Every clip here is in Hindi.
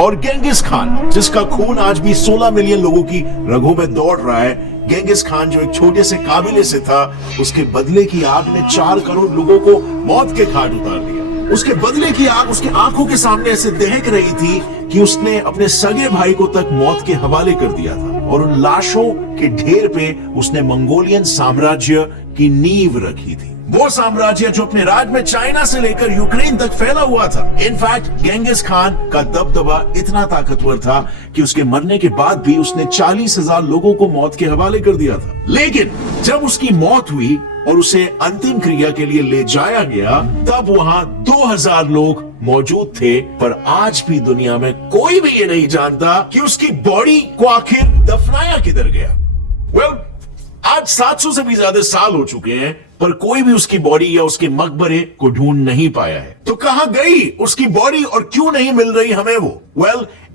और गेंगिस खान, जिसका खून आज भी 16 मिलियन लोगों की रगों में दौड़ रहा है, गेंगिस खान जो एक छोटे से काबिले से था, उसके बदले की आग ने 4 करोड़ लोगों को मौत के घाट उतार दिया। उसके बदले की आग उसके आंखों के सामने ऐसे दहक रही थी कि उसने अपने सगे भाई को तक मौत के हवाले कर दिया था, और उन लाशों के ढेर पे उसने मंगोलियन साम्राज्य की नींव रखी थी। वो साम्राज्य जो अपने राज में चाइना से लेकर यूक्रेन तक फैला हुआ था। इनफैक्ट गेंगिस खान का दबदबा इतना ताकतवर था कि उसके मरने के बाद भी उसने 40,000 लोगों को मौत के हवाले कर दिया था। लेकिन जब उसकी मौत हुई और उसे अंतिम क्रिया के लिए ले जाया गया, तब वहां 2000 लोग मौजूद थे। पर आज भी दुनिया में कोई भी ये नहीं जानता कि उसकी बॉडी को आखिर दफनाया किधर गया। आज 700 से भी ज्यादा साल हो चुके हैं, पर कोई भी उसकी बॉडी या उसके मकबरे को ढूंढ नहीं पाया है। तो कहां गई उसकी बॉडी और क्यों नहीं मिल रही हमें वो?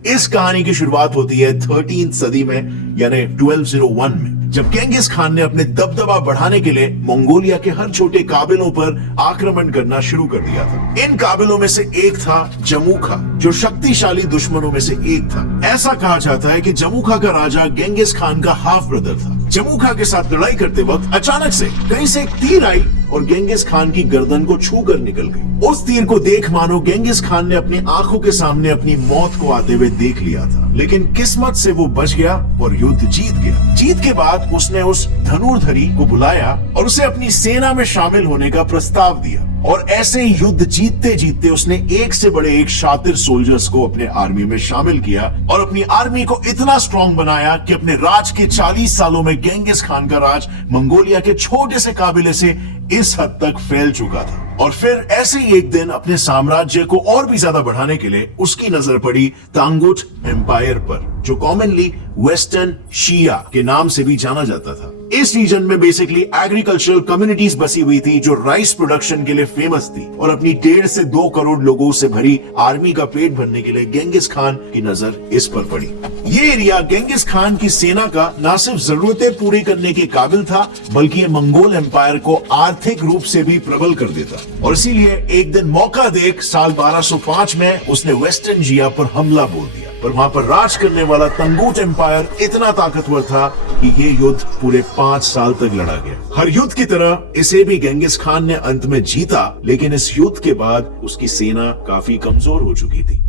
इस कहानी की शुरुआत होती है 13वीं सदी में, यानी 1201 में, जब गेंगिस खान ने अपने दबदबा बढ़ाने के लिए मंगोलिया के हर छोटे काबिलों पर आक्रमण करना शुरू कर दिया था। इन काबिलों में से एक था जमुखा, जो शक्तिशाली दुश्मनों में से एक था। ऐसा कहा जाता है कि जमुखा का राजा गेंगिस खान का हाफ ब्रदर था। जमुखा के साथ लड़ाई करते वक्त अचानक से कहीं से एक तीर आई और गेंगिस खान की गर्दन को छूकर निकल गई। उस तीर को देख मानो गेंगिस खान ने अपनी आंखों के सामने अपनी मौत को आते हुए देख लिया था, लेकिन किस्मत से वो बच गया और युद्ध जीत गया। जीत के बाद उसने उस धनुर्धरी को बुलाया और उसे अपनी सेना में शामिल होने का प्रस्ताव दिया, और ऐसे ही युद्ध जीतते जीतते उसने एक से बड़े एक शातिर सोल्जर्स को अपने आर्मी में शामिल किया और अपनी आर्मी को इतना स्ट्रॉन्ग बनाया कि अपने राज के 40 सालों में गेंगिस खान का राज मंगोलिया के छोटे से काबिले से इस हद तक फैल चुका था। और फिर ऐसे ही एक दिन अपने साम्राज्य को और भी ज्यादा बढ़ाने के लिए उसकी नजर पड़ी तांगुट एम्पायर पर, जो कॉमनली वेस्टर्न शिया के नाम से भी जाना जाता था। इस रीजन में बेसिकली एग्रीकल्चरल कम्युनिटीज बसी हुई थी जो राइस प्रोडक्शन के लिए फेमस थी, और अपनी 1.5 से 2 करोड़ लोगों से भरी आर्मी का पेट भरने के लिए गेंगिस खान की नजर इस पर पड़ी। ये एरिया गेंगिस खान की सेना का न सिर्फ जरूरतें पूरी करने के काबिल था, बल्कि ये मंगोल एम्पायर को आर्थिक रूप से भी प्रबल कर देता, और इसीलिए एक दिन मौका देख साल 1205 में उसने वेस्टर्न जिया पर हमला बोल दिया। पर वहां पर राज करने वाला तंगूट एम्पायर इतना ताकतवर था कि ये युद्ध पूरे 5 साल तक लड़ा गया। हर युद्ध की तरह इसे भी गेंगिस खान ने अंत में जीता, लेकिन इस युद्ध के बाद उसकी सेना काफी कमजोर हो चुकी थी।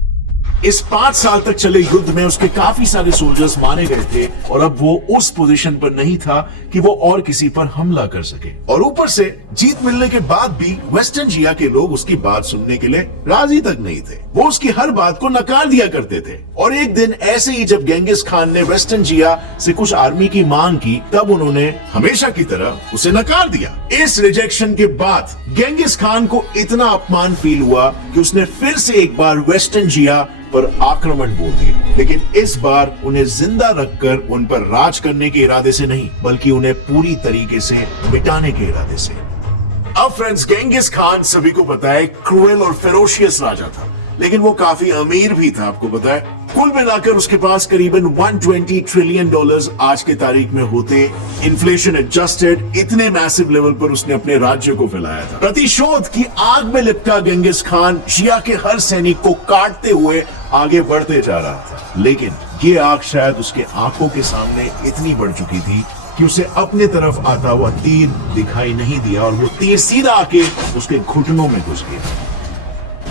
इस 5 साल तक चले युद्ध में उसके काफी सारे सोल्जर्स मारे गए थे, और अब वो उस पोजीशन पर नहीं था कि वो और किसी पर हमला कर सके। और ऊपर से जीत मिलने के बाद भी वेस्टर्न जिया के लोग उसकी बात सुनने के लिए राजी तक नहीं थे। वो उसकी हर बात को नकार दिया करते थे। और एक दिन ऐसे ही जब गेंगिस खान ने वेस्टर्न जिया से कुछ आर्मी की मांग की, तब उन्होंने हमेशा की तरह उसे नकार दिया। इस रिजेक्शन के बाद गेंगिस खान को इतना अपमान फील हुआ कि उसने फिर से एक बार वेस्टर्न जिया पर आक्रमण बोल दिया, लेकिन इस बार उन्हें जिंदा रखकर उन पर राज करने के इरादे से नहीं, बल्कि उन्हें पूरी तरीके से मिटाने के इरादे से। अब फ्रेंड्स, गेंगिस खान सभी को पता है क्रूएल और फेरोशियस राजा था, लेकिन वो काफी अमीर भी था। आपको पता है कुल मिलाकर उसके पास करीबन $120 ट्रिलियन आज के तारीख में होते। इन्फ्लेशन एडजस्टेड इतने मैसिव लेवल पर उसने अपने राज्य को फैलाया था। प्रतिशोध की आग में लिपटा गेंगिस खान शिया के हर सैनिक को काटते हुए आगे बढ़ते जा रहा था, लेकिन ये आग शायद उसके आंखों के सामने इतनी बढ़ चुकी थी कि उसे अपने तरफ आता हुआ तीर दिखाई नहीं दिया, और वो तीर सीधा आके उसके घुटनों में घुस गया।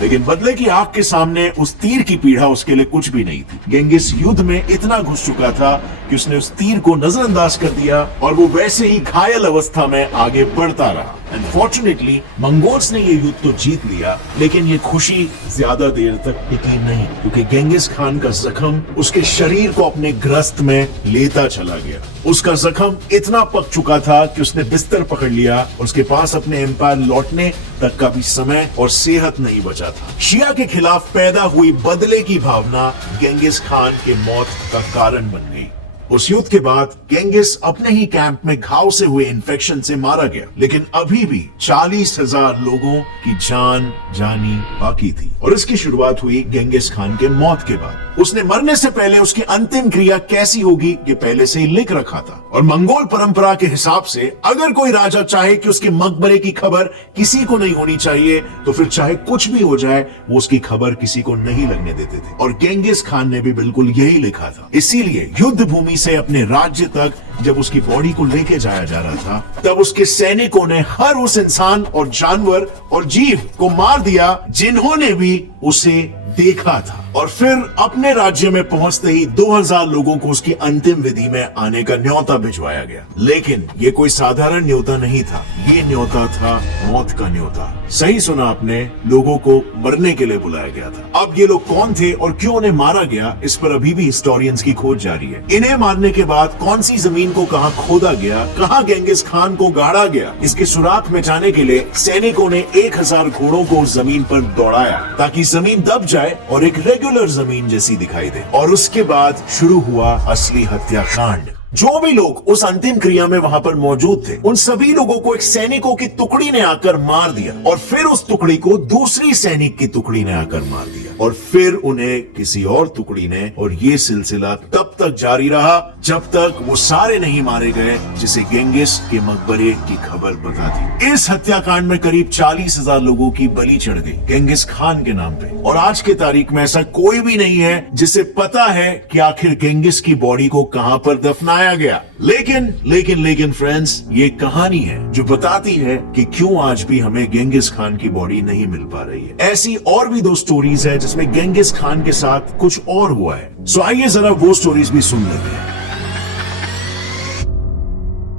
लेकिन बदले की आग के सामने उस तीर की पीड़ा उसके लिए कुछ भी नहीं थी। गेंगिस युद्ध में इतना घुस चुका था कि उसने उस तीर को नजरअंदाज कर दिया, और वो वैसे ही घायल अवस्था में आगे बढ़ता रहा। अनफॉर्चुनेटली मंगोल्स ने ये युद्ध तो जीत लिया, लेकिन ये खुशी ज्यादा देर तक टिकी नहीं, क्योंकि गेंगिस खान का जख्म उसके शरीर को अपने ग्रस्त में लेता चला गया। उसका जख्म इतना पक चुका था कि उसने बिस्तर पकड़ लिया, और उसके पास अपने एम्पायर लौटने तक का भी समय और सेहत नहीं बचा था। शिया के खिलाफ पैदा हुई बदले की भावना गेंगिस खान के मौत का कारण बन गई। उस युद्ध के बाद गेंगिस अपने ही कैंप में घाव से हुए इन्फेक्शन से मारा गया, लेकिन अभी भी 40,000 लोगों की जान जानी बाकी थी। और इसकी शुरुआत हुई गेंगिस खान के मौत के बाद। उसने मरने से पहले उसकी अंतिम क्रिया कैसी होगी ये पहले से ही लिख रखा था। और मंगोल परंपरा के हिसाब से अगर कोई राजा चाहे कि उसके मकबरे की खबर किसी को नहीं होनी चाहिए, तो फिर चाहे कुछ भी हो जाए वो उसकी खबर किसी को नहीं लगने देते थे। और गेंगिस खान ने भी बिल्कुल यही लिखा था। इसीलिए युद्ध भूमि से अपने राज्य तक जब उसकी बॉडी को लेके जाया जा रहा था, तब उसके सैनिकों ने हर उस इंसान और जानवर और जीव को मार दिया जिन्होंने भी उसे देखा था। और फिर अपने राज्य में पहुंचते ही 2000 लोगों को उसकी अंतिम विधि में आने का न्योता भिजवाया गया। लेकिन ये कोई साधारण न्योता नहीं था, ये न्योता था मौत का न्योता। सही सुना आपने, लोगों को मरने के लिए बुलाया गया था। अब ये लोग कौन थे और क्यों उन्हें मारा गया, इस पर अभी भी हिस्टोरियंस की खोज जारी है। इन्हें मारने के बाद कौन सी जमीन को कहां खोदा गया, कहां गेंगिस खान को गाड़ा गया, इसके सुराग में जाने के लिए सैनिकों ने 1000 घोड़ों को उस जमीन पर दौड़ाया ताकि जमीन दब जाए और एक रेगुलर जमीन जैसी दिखाई दे। और उसके बाद शुरू हुआ असली हत्याकांड। जो भी लोग उस अंतिम क्रिया में वहां पर मौजूद थे, उन सभी लोगों को एक सैनिकों की टुकड़ी ने आकर मार दिया और फिर उस टुकड़ी को दूसरी सैनिक की टुकड़ी ने आकर मार दिया और फिर उन्हें किसी और टुकड़ी ने। और ये सिलसिला तब तक जारी रहा जब तक वो सारे नहीं मारे गए जिसे गेंगिस के मकबरे की खबर पता थी। इस हत्याकांड में करीब 40,000 लोगों की बलि चढ़ गई गेंगिस खान के नाम पे। और आज के तारीख में ऐसा कोई भी नहीं है जिसे पता है कि आखिर गेंगिस की बॉडी को कहां पर दफनाया गया। लेकिन फ्रेंड्स, ये कहानी है जो बताती है कि क्यों आज भी हमें गेंगिस खान की बॉडी नहीं मिल पा रही है। ऐसी और भी 2 स्टोरीज है जिसमें गेंगिस खान के साथ कुछ और हुआ है। सो आइए जरा वो स्टोरीज भी सुन लेते हैं।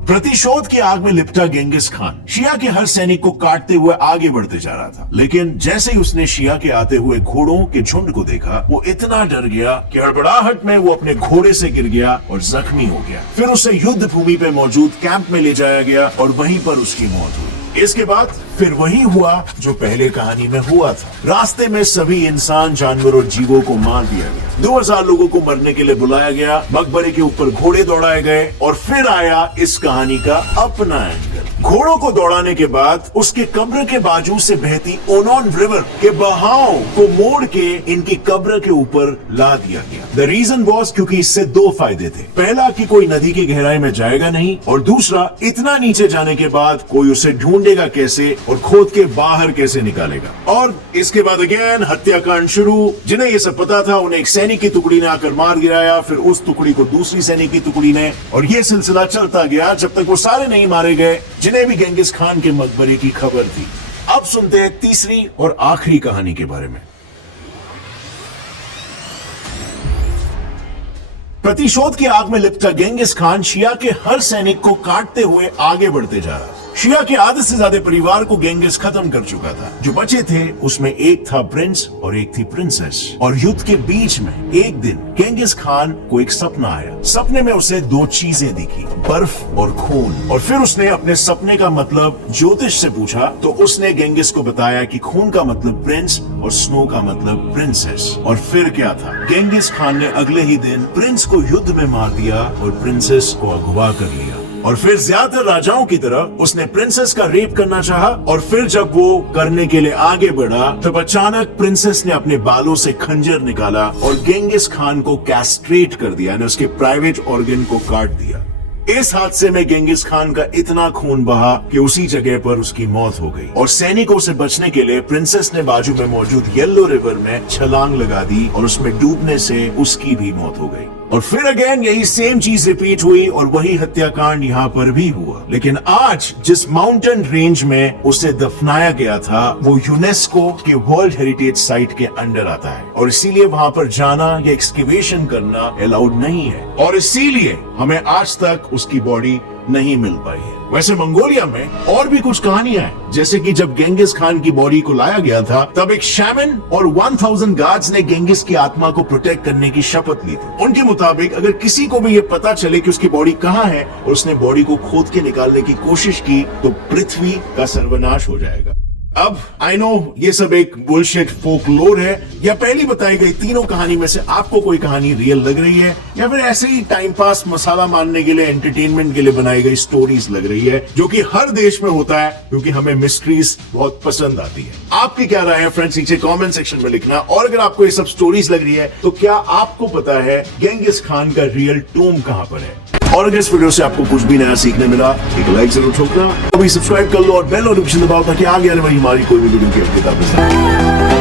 प्रतिशोध की आग में लिपटा गेंगिस खान शिया के हर सैनिक को काटते हुए आगे बढ़ते जा रहा था। लेकिन जैसे ही उसने शिया के आते हुए घोड़ों के झुंड को देखा, वो इतना डर गया कि हड़बड़ाहट में वो अपने घोड़े से गिर गया और जख्मी हो गया। फिर उसे युद्ध भूमि पे मौजूद कैंप में ले जाया गया और वहीं पर उसकी मौत हुई। इसके बाद फिर वही हुआ जो पहले कहानी में हुआ था। रास्ते में सभी इंसान, जानवर और जीवों को मार दिया गया। 2000 लोगों को मरने के लिए बुलाया गया, मकबरे के ऊपर घोड़े दौड़ाए गए और फिर आया इस कहानी का अपना एंगल। घोड़ों को दौड़ाने के बाद उसके कब्र के बाजू से बहती ओनोन रिवर के बहाव को मोड़ के इनकी कब्र के ऊपर ला दिया गया। द रीजन वॉज क्योंकि इससे 2 फायदे थे। पहला कि कोई नदी की गहराई में जाएगा नहीं, और दूसरा इतना नीचे जाने के बाद कोई उसे ढूंढेगा कैसे और खोद के बाहर कैसे निकालेगा। और इसके बाद अगेन हत्याकांड शुरू। जिन्हें ये सब पता था उन्हें एक सैनिक की टुकड़ी ने आकर मार गिराया, फिर उस टुकड़ी को दूसरी सैनिक की टुकड़ी ने, और ये सिलसिला चलता गया जब तक वो सारे नहीं मारे गए जिन्हें भी गेंगिस खान के मकबरे की खबर थी। अब सुनते हैं तीसरी और आखिरी कहानी के बारे में। प्रतिशोध की आग में लिपटा गेंगिस खान शिया के हर सैनिक को काटते हुए आगे बढ़ते जा रहा था। शिया के आधे से ज्यादा परिवार को गेंगिस खत्म कर चुका था। जो बचे थे उसमें एक था प्रिंस और एक थी प्रिंसेस। और युद्ध के बीच में एक दिन गेंगिस खान को एक सपना आया। सपने में उसे 2 चीजें दिखी, बर्फ और खून। और फिर उसने अपने सपने का मतलब ज्योतिष से पूछा, तो उसने गेंगिस को बताया कि खून का मतलब प्रिंस और स्नो का मतलब प्रिंसेस। और फिर क्या था, गेंगिस खान ने अगले ही दिन प्रिंस को युद्ध में मार दिया और प्रिंसेस को अगवा कर लिया। और फिर ज्यादातर राजाओं की तरह उसने प्रिंसेस का रेप करना चाहा। और फिर जब वो करने के लिए आगे बढ़ा तब अचानक प्रिंसेस ने अपने बालों से खंजर निकाला और गेंगिस खान को कैस्ट्रेट कर दिया, यानी उसके प्राइवेट ऑर्गन को काट दिया। इस हादसे में गेंगिस खान का इतना खून बहा कि उसी जगह पर उसकी मौत हो गई। और सैनिकों से बचने के लिए प्रिंसेस ने बाजू में मौजूद येलो रिवर में छलांग लगा दी और उसमें डूबने से उसकी भी मौत हो गई। और फिर अगेन यही सेम चीज रिपीट हुई और वही हत्याकांड यहाँ पर भी हुआ। लेकिन आज जिस माउंटेन रेंज में उसे दफनाया गया था वो यूनेस्को के वर्ल्ड हेरिटेज साइट के अंडर आता है और इसीलिए वहाँ पर जाना या एक्सकेवेशन करना अलाउड नहीं है और इसीलिए हमें आज तक उसकी बॉडी नहीं मिल पाई है। वैसे मंगोलिया में और भी कुछ कहानियां हैं, जैसे कि जब गेंगिस खान की बॉडी को लाया गया था तब एक शैमन और 1000 गार्ड्स ने गेंगिस की आत्मा को प्रोटेक्ट करने की शपथ ली थी। उनके मुताबिक अगर किसी को भी ये पता चले कि उसकी बॉडी कहाँ है और उसने बॉडी को खोद के निकालने की कोशिश की तो पृथ्वी का सर्वनाश हो जाएगा। अब आई नो ये सब एक बुलशिट फोकलोर है, या पहली बताई गई तीनों कहानी में से आपको कोई कहानी रियल लग रही है, या फिर ऐसे ही टाइम पास मसाला मारने के लिए, एंटरटेनमेंट के लिए बनाई गई स्टोरीज लग रही है, जो कि हर देश में होता है क्योंकि हमें मिस्ट्रीज बहुत पसंद आती है। आपकी क्या राय है फ्रेंड्स, नीचे कमेंट सेक्शन में लिखना। और अगर आपको ये सब स्टोरीज लग रही है तो क्या आपको पता है गेंगिस खान का रियल टूम कहां पर है? और अगर इस वीडियो से आपको कुछ भी नया सीखने मिला, एक लाइक जरूर ठोकना, अभी सब्सक्राइब कर लो और बेल नोटिफिकेशन दबाओ ताकि आगे आने वाली हमारी कोई भी वीडियो की अपडेट आप मिस ना करें।